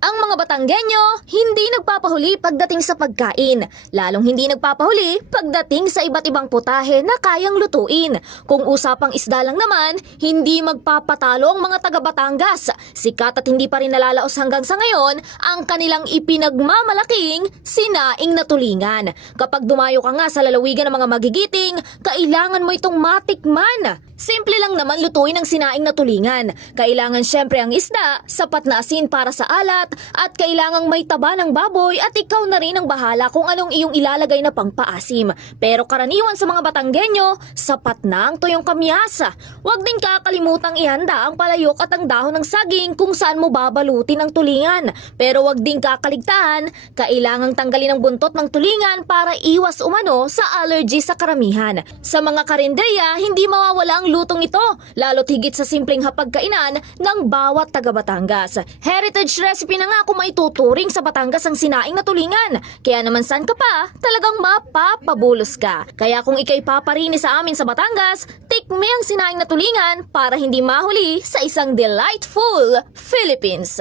Ang mga Batanggenyo hindi nagpapahuli pagdating sa pagkain, lalong hindi nagpapahuli pagdating sa iba't ibang putahe na kayang lutuin. Kung usapang isda lang naman, hindi magpapatalo ang mga taga Batangas. Sikat at hindi pa rin nalalaos hanggang sa ngayon ang kanilang ipinagmamalaking sinaing na tulingan. Kapag dumayo ka nga sa lalawigan ng mga magigiting, kailangan mo itong matikman. Simple lang naman lutuin ang sinaing na tulingan. Kailangan syempre ang isda, sapat na asin para sa alat, at kailangang may taba ng baboy at ikaw na rin ang bahala kung anong iyong ilalagay na pangpaasim. Pero karaniwan sa mga Batanggenyo, sapat na ang tuyong kamyasa. Huwag din kakalimutang ihanda ang palayok at ang dahon ng saging kung saan mo babalutin ang tulingan. Pero huwag din kakaligtaan, kailangang tanggalin ang buntot ng tulingan para iwas umano sa allergy sa karamihan. Sa mga karinderya, hindi mawawala ang lutong ito, lalo't higit sa simpleng hapagkainan ng bawat taga Batangas. Heritage recipe na nga kung maituturing sa Batangas ang sinaing na tulingan. Kaya naman saan ka pa, talagang mapapabulos ka. Kaya kung ikay paparini sa amin sa Batangas, tikme ang sinaing na tulingan para hindi mahuli sa isang delightful Philippines.